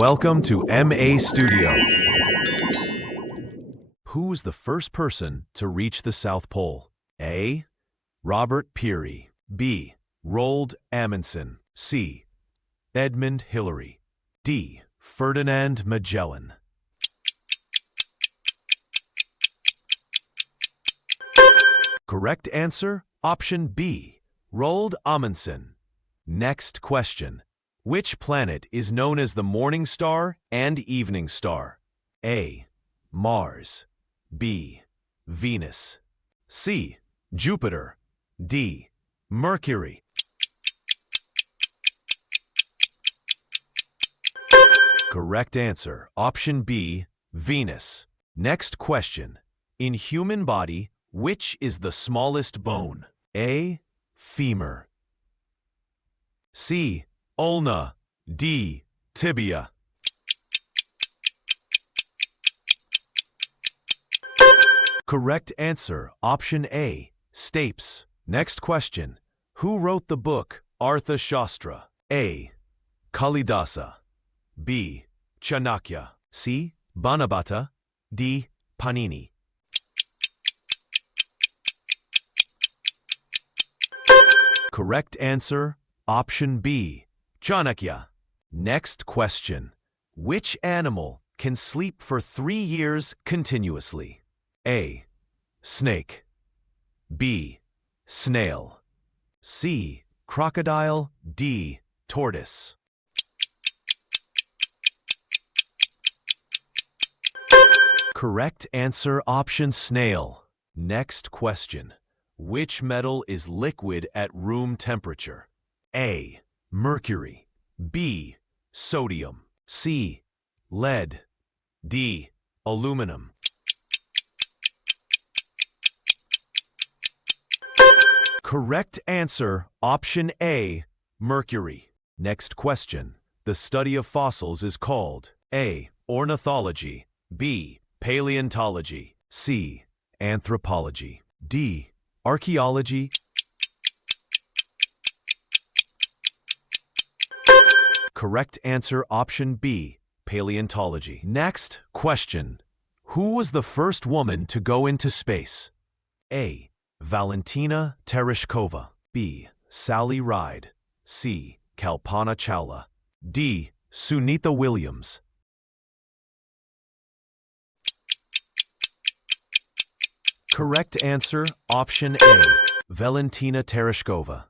Welcome to MA Studio. Who was the first person to reach the South Pole? A. Robert Peary. B. Roald Amundsen. C. Edmund Hillary. D. Ferdinand Magellan. Correct answer, option B. Roald Amundsen. Next question. Which planet is known as the morning star and evening star? A. Mars. B. Venus. C. Jupiter. D. Mercury. Correct answer, option B. Venus. Next question. In human body, which is the smallest bone? A. Femur. C. Ulna. D. Tibia. Correct answer, option A. Stapes. Next question. Who wrote the book Arthashastra? A. Kalidasa. B. Chanakya. C. Banabhata. D. Panini. Correct answer, option B. Chanakya. Next question. Which animal can sleep for 3 years continuously? A. Snake. B. Snail. C. Crocodile. D. Tortoise. Correct answer, option snail. Next question. Which metal is liquid at room temperature? A. Mercury. B. Sodium. C. Lead. D. Aluminum. Correct answer, option A. Mercury. Next question. The study of fossils is called A. Ornithology. B. Paleontology. C. Anthropology. D. Archaeology. Correct answer, option B. Paleontology. Next question. Who was the first woman to go into space? A. Valentina Tereshkova. B. Sally Ride. C. Kalpana Chawla. D. Sunitha Williams. Correct answer, option A. Valentina Tereshkova.